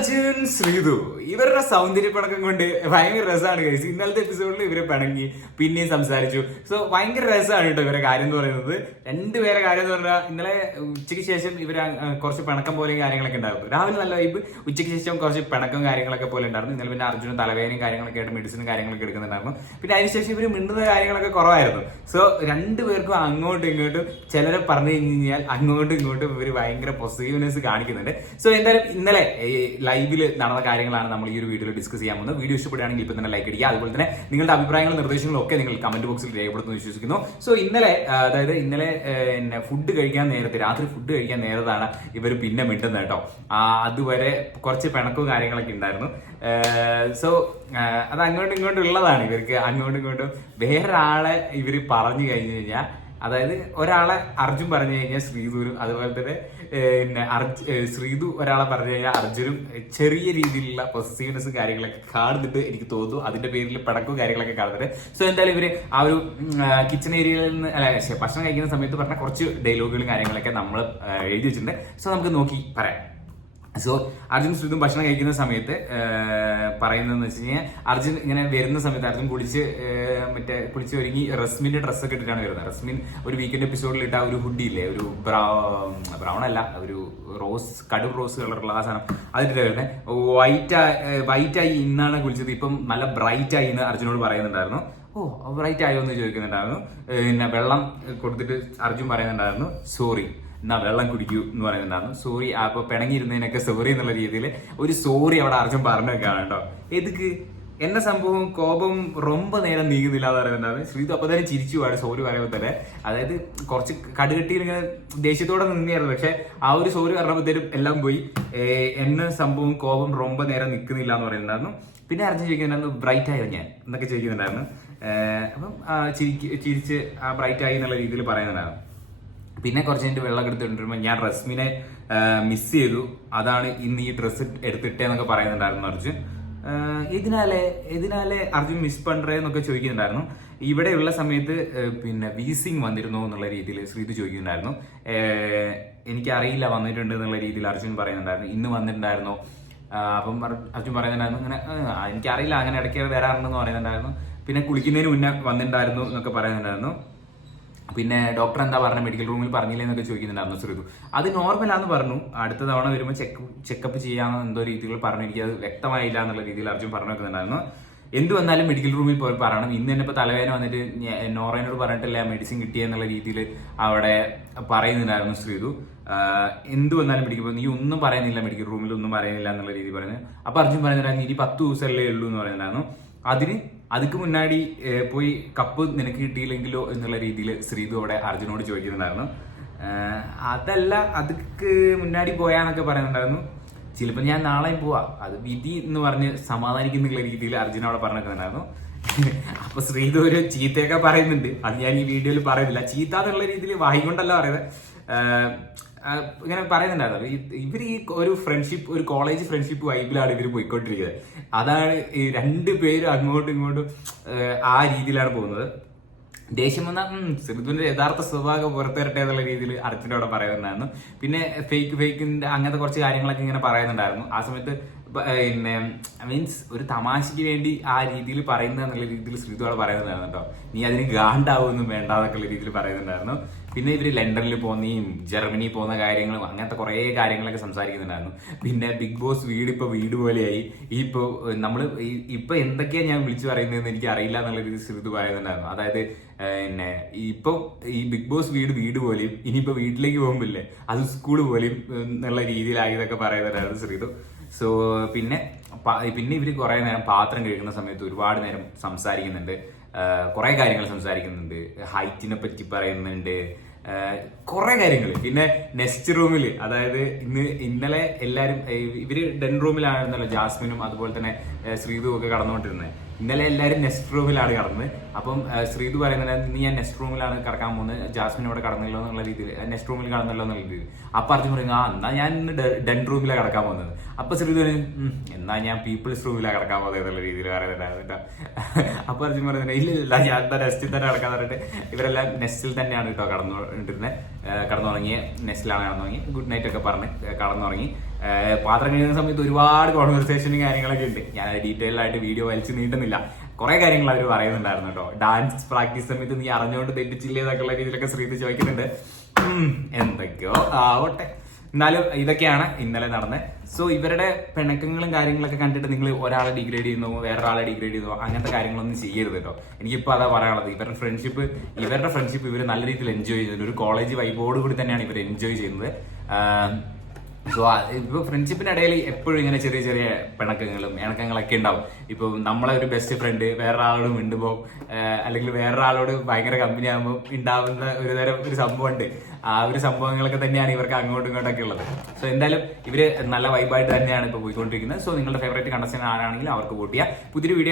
അർജുൻ ശ്രീതു. ഇവരുടെ സൗന്ദര്യപ്പണക്കം കൊണ്ട് ഭയങ്കര രസമാണ് കഴിച്ചു ഇന്നലത്തെ എപ്പിസോഡിൽ ഇവരെ പിണങ്ങി പിന്നെയും സംസാരിച്ചു. സോ ഭയങ്കര രസമാണ് കേട്ടോ ഇവരെ കാര്യം എന്ന് പറയുന്നത്. രണ്ടുപേരെ കാര്യം എന്ന് പറഞ്ഞാൽ ഇന്നലെ ഉച്ചയ്ക്ക് ശേഷം ഇവർ കുറച്ച് പിണക്കം പോലെയും കാര്യങ്ങളൊക്കെ ഉണ്ടായിരുന്നു. രാവിലെ നല്ല വൈബ് ഉച്ചയ്ക്ക് ശേഷം കുറച്ച് പിണക്കം കാര്യങ്ങളൊക്കെ പോലെ ഉണ്ടായിരുന്നു. ഇന്നലെ പിന്നെ അർജുനും തലവേദനയും കാര്യങ്ങളൊക്കെ ആയിട്ട് മെഡിസിനും കാര്യങ്ങളൊക്കെ എടുക്കുന്നുണ്ടായിരുന്നു. പിന്നെ അതിനുശേഷം ഇവർ മിണ്ടുന്ന കാര്യങ്ങളൊക്കെ കുറവായിരുന്നു. സോ രണ്ടുപേർക്കും അങ്ങോട്ടും ഇങ്ങോട്ടും ചിലരെ പറഞ്ഞു കഴിഞ്ഞ് കഴിഞ്ഞാൽ അങ്ങോട്ടും ഇങ്ങോട്ടും ഇവർ ഭയങ്കര പോസിറ്റീവ്നെസ് കാണിക്കുന്നുണ്ട്. സോ എന്തായാലും ഇന്നലെ ലൈവിൽ നടന്ന കാര്യങ്ങളാണ് നമ്മൾ ഈ ഒരു വീഡിയോയിൽ ഡിസ്കസ് ചെയ്യാൻ പോകുന്നത്. വീഡിയോ ഇഷ്ടപ്പെടുകയാണെങ്കിൽ ഇപ്പം തന്നെ ലൈക്ക് അടിക്കുക. അതുപോലെ തന്നെ നിങ്ങളുടെ അഭിപ്രായങ്ങളും നിർദ്ദേശങ്ങളും ഒക്കെ നിങ്ങൾ കമന്റ് ബോക്സിൽ രേഖപ്പെടുത്തുന്നു വിശ്വസിക്കുന്നു. സോ ഇന്നലെ അതായത് ഇന്നലെ ഫുഡ് കഴിക്കാൻ നേരത്തെ രാത്രി ഫുഡ് കഴിക്കാൻ നേരത്താണ് ഇവർ പിന്നെ മിണ്ടുന്നത് കേട്ടോ. അതുവരെ കുറച്ച് പിണക്കവും കാര്യങ്ങളൊക്കെ ഉണ്ടായിരുന്നു. സോ അത് അങ്ങോട്ടും ഇങ്ങോട്ടും ഉള്ളതാണ് ഇവർക്ക്. അങ്ങോട്ടും ഇങ്ങോട്ടും വേറൊരാളെ ഇവർ പറഞ്ഞു കഴിഞ്ഞു കഴിഞ്ഞാൽ അതായത് ഒരാളെ അർജുൻ പറഞ്ഞു കഴിഞ്ഞാൽ ശ്രീധുരും അതുപോലെ തന്നെ പിന്നെ അർജ് ശ്രീധു ഒരാളെ പറഞ്ഞു കഴിഞ്ഞാൽ അർജുനും ചെറിയ രീതിയിലുള്ള പോസിറ്റീവ്നെസ് കാര്യങ്ങളൊക്കെ കാണുന്നുണ്ട് എനിക്ക് തോന്നുന്നു. അതിന്റെ പേരിൽ പടക്കവും കാര്യങ്ങളൊക്കെ കാണുന്നുണ്ട്. സോ എന്തായാലും ഇവർ ആ ഒരു കിച്ചൺ ഏരിയയിൽ നിന്ന് അല്ല ഭക്ഷണം കഴിക്കുന്ന സമയത്ത് പറഞ്ഞ കുറച്ച് ഡയലോഗുകളും കാര്യങ്ങളൊക്കെ നമ്മൾ എഴുതി വെച്ചിട്ടുണ്ട്. സോ നമുക്ക് നോക്കി പറയാം. സോ അർജുൻ ശ്രീതും ഭക്ഷണം കഴിക്കുന്ന സമയത്ത് പറയുന്നതെന്ന് വെച്ച് കഴിഞ്ഞാൽ അർജുൻ ഇങ്ങനെ വരുന്ന സമയത്ത് അർജുൻ കുളിച്ച് മറ്റേ കുളിച്ച് ഒരുങ്ങി റസ്മിന്റെ ഡ്രസ്സൊക്കെ ഇട്ടിട്ടാണ് വരുന്നത്. റസ്മിൻ ഒരു വീക്കെൻഡ് എപ്പിസോഡിൽ ഇട്ട ഒരു ഹുഡി ഇല്ലേ ഒരു ബ്രൗൺ അല്ല ഒരു റോസ് കടു റോസ് കളറുള്ള ആ സാധനം അതിട്ടിട്ട് വരുന്നത് വൈറ്റ് വൈറ്റ് ആയി ഇന്നാണ് കുളിച്ചത്. ഇപ്പം നല്ല ബ്രൈറ്റ് ആയി എന്ന് അർജുനോട് പറയുന്നുണ്ടായിരുന്നു. ഓ ബ്രൈറ്റ് ആയോ എന്ന് ചോദിക്കുന്നുണ്ടായിരുന്നു. പിന്നെ വെള്ളം കൊടുത്തിട്ട് അർജുൻ പറയുന്നുണ്ടായിരുന്നു സോറി എന്നാ വെള്ളം കുടിക്കൂ എന്ന് പറയുന്നുണ്ടായിരുന്നു. സോറി അപ്പോൾ പിണങ്ങിയിരുന്നതിനൊക്കെ സോറി എന്നുള്ള രീതിയിൽ ഒരു സോറി അവിടെ അർജുൻ പറഞ്ഞു വെക്കാണ് കേട്ടോ. എതുക്ക്? എന്റെ സംഭവം കോപം റൊമ്പ നേരം നീങ്ങുന്നില്ല എന്ന് പറയുന്നുണ്ടായിരുന്നു. ശ്രീതു അപ്പൊ തന്നെ ചിരിച്ചു പാട് സോറി പറയുമ്പോൾ തന്നെ. അതായത് കുറച്ച് കടുകെട്ടിയിൽ ഇങ്ങനെ ദേഷ്യത്തോടെ നിന്നായിരുന്നു പക്ഷെ ആ ഒരു സോറി പറഞ്ഞപ്പോഴത്തേനും എല്ലാം പോയി. എന്ന സംഭവം കോപം റൊമ്പ നേരം നിൽക്കുന്നില്ല എന്ന് പറയുന്നുണ്ടായിരുന്നു. പിന്നെ അർജുൻ ചോദിക്കുന്നുണ്ടായിരുന്നു ബ്രൈറ്റ് ആയോ ഞാൻ? എന്നൊക്കെ ചോദിക്കുന്നുണ്ടായിരുന്നു. അപ്പം ചിരിച്ച് ആ ബ്രൈറ്റ് ആയി എന്നുള്ള രീതിയിൽ പറയുന്നുണ്ടായിരുന്നു. പിന്നെ കുറച്ച് കഴിഞ്ഞിട്ട് വെള്ളം എടുത്തിട്ടുണ്ടെങ്കിൽ ഞാൻ റസ്മിനെ മിസ് ചെയ്തു. അതാണ് ഇന്ന് ഈ ഡ്രസ്സ് എടുത്തിട്ടേന്നൊക്കെ പറയുന്നുണ്ടായിരുന്നു അർജുൻ. ഇതിനാലെ ഇതിനാലെ അർജുൻ മിസ് പണ്ടേ എന്നൊക്കെ ചോദിക്കുന്നുണ്ടായിരുന്നു. ഇവിടെയുള്ള സമയത്ത് പിന്നെ വീസിങ് വന്നിരുന്നു എന്നുള്ള രീതിയിൽ ശ്രീതു ചോദിക്കുന്നുണ്ടായിരുന്നു. എനിക്ക് എനിക്കറിയില്ല വന്നിട്ടുണ്ട് എന്നുള്ള രീതിയിൽ അർജുൻ പറയുന്നുണ്ടായിരുന്നു. ഇന്ന് വന്നിട്ടുണ്ടായിരുന്നോ? അപ്പം അർ- അർജുൻ പറയുന്നുണ്ടായിരുന്നു. അങ്ങനെ എനിക്കറിയില്ല. അങ്ങനെ ഇടയ്ക്ക് വരാറുണ്ടെന്ന് പറയുന്നുണ്ടായിരുന്നു. പിന്നെ കുളിക്കുന്നതിന് മുന്നേ വന്നിട്ടുണ്ടായിരുന്നു എന്നൊക്കെ പറയുന്നുണ്ടായിരുന്നു. പിന്നെ ഡോക്ടർ എന്താ പറഞ്ഞ മെഡിക്കൽ റൂമിൽ പറഞ്ഞില്ലേ എന്നൊക്കെ ചോദിക്കുന്നുണ്ടായിരുന്നു ശ്രീതു. അത് നോർമലാന്ന് പറഞ്ഞു. അടുത്ത തവണ വരുമ്പോൾ ചെക്ക് ചെക്കപ്പ് ചെയ്യാമെന്ന് എന്തോ രീതികൾ പറഞ്ഞു. എനിക്ക് അത് വ്യക്തമായില്ല എന്നുള്ള രീതിയിൽ അർജുൻ പറഞ്ഞു വെക്കുന്നുണ്ടായിരുന്നു എന്ത് വന്നാലും മെഡിക്കൽ റൂമിൽ പോയി പറയണം. ഇന്ന് തന്നെ ഇപ്പൊ തലവേദന വന്നിട്ട് നോറേനോട് പറഞ്ഞിട്ടില്ല മെഡിസിൻ കിട്ടിയെന്നുള്ള രീതിയിൽ അവിടെ പറയുന്നുണ്ടായിരുന്നു ശ്രീതു. എന്ത് വന്നാലും മെഡിക്കൽ നീ ഒന്നും പറയുന്നില്ല മെഡിക്കൽ റൂമിൽ ഒന്നും പറയുന്നില്ല എന്നുള്ള രീതി പറയുന്നത്. അപ്പൊ അർജുൻ പറയുന്നുണ്ടായിരുന്നു ഇനി പത്ത് ദിവസമല്ലേ ഉള്ളൂ എന്ന് പറയുന്നുണ്ടായിരുന്നു. അതിന് അതിക്ക് മുന്നാടി പോയി കപ്പ് നിനക്ക് കിട്ടിയില്ലെങ്കിലോ എന്നുള്ള രീതിയിൽ ശ്രീതു അവിടെ അർജുനോട് ചോദിക്കുന്നുണ്ടായിരുന്നു. അതല്ല അതിക്ക് മുന്നാടി പോയാന്നൊക്കെ പറയുന്നുണ്ടായിരുന്നു. ചിലപ്പോൾ ഞാൻ നാളെയും പോവാ. അത് വിധി എന്ന് പറഞ്ഞ് സമാധാനിക്കുന്നുള്ള രീതിയിൽ അർജുന അവിടെ പറഞ്ഞിട്ടുണ്ടായിരുന്നു. അപ്പൊ ശ്രീതു ഒരു ചീത്തയൊക്കെ പറയുന്നുണ്ട്. അത് ഞാൻ ഈ വീഡിയോയിൽ പറയുന്നില്ല. ചീത്ത എന്നുള്ള രീതിയിൽ വായിക്കൊണ്ടല്ല പറയുന്നത്. ഇങ്ങനെ പറയുന്നുണ്ടായിരുന്നു. ഇവർ ഈ ഒരു ഫ്രണ്ട്ഷിപ്പ് ഒരു കോളേജ് ഫ്രണ്ട്ഷിപ്പ് വൈബിലാണ് ഇവർ പോയിക്കൊണ്ടിരിക്കുന്നത്. അതാണ് ഈ രണ്ട് പേരും അങ്ങോട്ടും ഇങ്ങോട്ടും ആ രീതിയിലാണ് പോകുന്നത്. ദേഷ്യം വന്നാൽ സിന്ധുവിന്റെ യഥാർത്ഥ സ്വഭാവം പുറത്തുവരട്ടെ എന്നുള്ള രീതിയിൽ അർജുനോടെ പറയുന്നതായിരുന്നു പിന്നെ ഫേക്ക് ഫേക്കിന്റെ അങ്ങനത്തെ കുറച്ച് കാര്യങ്ങളൊക്കെ ഇങ്ങനെ പറയുന്നുണ്ടായിരുന്നു. ആ സമയത്ത് പിന്നെ മീൻസ് ഒരു തമാശയ്ക്ക് വേണ്ടി ആ രീതിയിൽ പറയുന്ന എന്നുള്ള രീതിയിൽ ശ്രീതുവാൾ പറയുന്നുണ്ടായിരുന്നു കേട്ടോ. നീ അതിന് ഗാണ്ടാവൊന്നും വേണ്ട എന്നൊക്കെയുള്ള രീതിയിൽ പറയുന്നുണ്ടായിരുന്നു. പിന്നെ ഇവർ ലണ്ടനിൽ പോകുന്നയും ജർമ്മനി പോകുന്ന കാര്യങ്ങളും അങ്ങനത്തെ കുറേ കാര്യങ്ങളൊക്കെ സംസാരിക്കുന്നുണ്ടായിരുന്നു. പിന്നെ ബിഗ് ബോസ് വീട് ഇപ്പൊ വീട് പോലെയായി. ഇപ്പൊ നമ്മൾ ഇപ്പൊ എന്തൊക്കെയാ ഞാൻ വിളിച്ചു പറയുന്നതെന്ന് എനിക്ക് അറിയില്ല എന്നുള്ള രീതിയിൽ ശ്രീതു പറയുന്നുണ്ടായിരുന്നു. അതായത് പിന്നെ ഇപ്പൊ ഈ ബിഗ് ബോസ് വീട് വീട് പോലെയും ഇനിയിപ്പോ വീട്ടിലേക്ക് പോകുമ്പില്ലേ അത് സ്കൂൾ പോലെയും എന്നുള്ള രീതിയിലായി ഇതൊക്കെ പറയുന്നുണ്ടായിരുന്നു ശ്രീതു. സോ പിന്നെ പിന്നെ ഇവർ കുറേ നേരം പാത്രം കഴുകുന്ന സമയത്ത് ഒരുപാട് നേരം സംസാരിക്കുന്നുണ്ട്. കുറെ കാര്യങ്ങൾ സംസാരിക്കുന്നുണ്ട്. ഹൈറ്റിനെ പറ്റി പറയുന്നുണ്ട്. കുറെ കാര്യങ്ങൾ പിന്നെ നെക്സ്റ്റ് റൂമിൽ അതായത് ഇന്ന് ഇന്നലെ എല്ലാവരും ഇവർ ഡെൻ റൂമിലായിരുന്നല്ലോ ജാസ്മിനും അതുപോലെ തന്നെ ശ്രീതും ഒക്കെ കടന്നുകൊണ്ടിരുന്നത്. ഇന്നലെ എല്ലാവരും നെക്സ്റ്റ് റൂമിലാണ് കടന്നത്. അപ്പം ശ്രീതു പറയുന്നത് നീ ഞാൻ നെസ്റ്റ് റൂമിലാണ് കിടക്കാൻ പോകുന്നത്. ജാസ്മിൻ ഇവിടെ കടന്നല്ലോ എന്നുള്ള രീതിയിൽ നെക്സ്റ്റ് റൂമിൽ കടന്നല്ലോ എന്നുള്ള രീതിയിൽ. അപ്പൊ അർജുൻ പറയുന്നത് ആ എന്നാ ഞാൻ ഇന്ന് ഡെൻ റൂമിലാണ് കിടക്കാൻ പോകുന്നത്. അപ്പൊ ശ്രീതു പറയും "ഉം, എന്നാ ഞാൻ പീപ്പിൾസ് റൂമിലാണ് കിടക്കാൻ പോകുന്നത് എന്നുള്ള രീതിയിൽ പറയുന്നുണ്ടായിരുന്നു അപ്പം അർജുൻ പറയുന്നത് ഇല്ല ഇല്ല ഞാൻ എന്താ നെസ്റ്റിൽ തന്നെ കിടക്കാൻ പറഞ്ഞിട്ട് ഇവരെല്ലാം നെസ്റ്റിൽ തന്നെയാണ് കേട്ടോ കടന്നു കടന്നുറങ്ങിയ നെസ്റ്റിലാണ് കടന്നുറങ്ങി. ഗുഡ് നൈറ്റ് ഒക്കെ പറഞ്ഞ് കടന്നുറങ്ങി. പാത്രം കഴിയുന്ന സമയത്ത് ഒരുപാട് കോൺവെർസേഷനും കാര്യങ്ങളൊക്കെ ഉണ്ട്. ഞാൻ ഡീറ്റെയിൽ ആയിട്ട് വീഡിയോ വലിച്ചു നീട്ടുന്നില്ല. കുറെ കാര്യങ്ങൾ അവർ പറയുന്നുണ്ടായിരുന്നു കേട്ടോ. ഡാൻസ് പ്രാക്ടീസ് സമയത്ത് നീ അറിഞ്ഞുകൊണ്ട് തെറ്റിച്ചില്ലേ എന്നൊക്കെയുള്ള രീതിയിലൊക്കെ ശ്രീത് ചോദിക്കുന്നുണ്ട്. എന്തൊക്കെയോ ആവട്ടെ. എന്നാലും ഇതൊക്കെയാണ് ഇന്നലെ നടന്നത് സോ ഇവരുടെ പിണക്കങ്ങളും കാര്യങ്ങളൊക്കെ കണ്ടിട്ട് നിങ്ങൾ ഒരാളെ ഡിഗ്രേഡ് ചെയ്യുന്നു വേറൊരാളെ ഡിഗ്രേഡ് ചെയ്യുന്നു അങ്ങനത്തെ കാര്യങ്ങളൊന്നും ചെയ്യരുത് കേട്ടോ. എനിക്കിപ്പോൾ അതാ പറയാനുള്ളത്. ഇവരുടെ ഫ്രണ്ട്ഷിപ്പ് ഇവരുടെ ഫ്രണ്ട്ഷിപ്പ് ഇവർ നല്ല രീതിയിൽ എൻജോയ് ചെയ്യുന്നുണ്ട്. ഒരു കോളേജ് വൈബോട് കൂടി തന്നെയാണ് ഇവർ എൻജോയ് ചെയ്യുന്നത്. സോ ഇപ്പൊ ഫ്രണ്ട്ഷിപ്പിന്റെ ഇടയിൽ എപ്പോഴും ഇങ്ങനെ ചെറിയ ചെറിയ പിണക്കങ്ങളും ഇണക്കങ്ങളൊക്കെ ഉണ്ടാവും. ഇപ്പൊ നമ്മളെ ഒരു ബെസ്റ്റ് ഫ്രണ്ട് വേറൊരാളോട് മിണ്ടുമ്പോൾ അല്ലെങ്കിൽ വേറൊരാളോട് ഭയങ്കര കമ്പനി ആകുമ്പോൾ ഉണ്ടാവുന്ന ഒരു തരം ഒരു സംഭവമുണ്ട്. ആ ഒരു സംഭവങ്ങളൊക്കെ തന്നെയാണ് ഇവർക്ക് അങ്ങോട്ടും ഇങ്ങോട്ടൊക്കെ ഉള്ളത്. സോ എന്തായാലും ഇവർ നല്ല വൈബായിട്ട് തന്നെയാണ് ഇപ്പൊ പോയിക്കൊണ്ടിരിക്കുന്നത്. സോ നിങ്ങളുടെ ഫേവറേറ്റ് കണ്ടസ്റ്റൻ ആരാണെങ്കിലും അവർക്ക് വോട്ട് ചെയ്യാം. പുതിയൊരു വീഡിയോ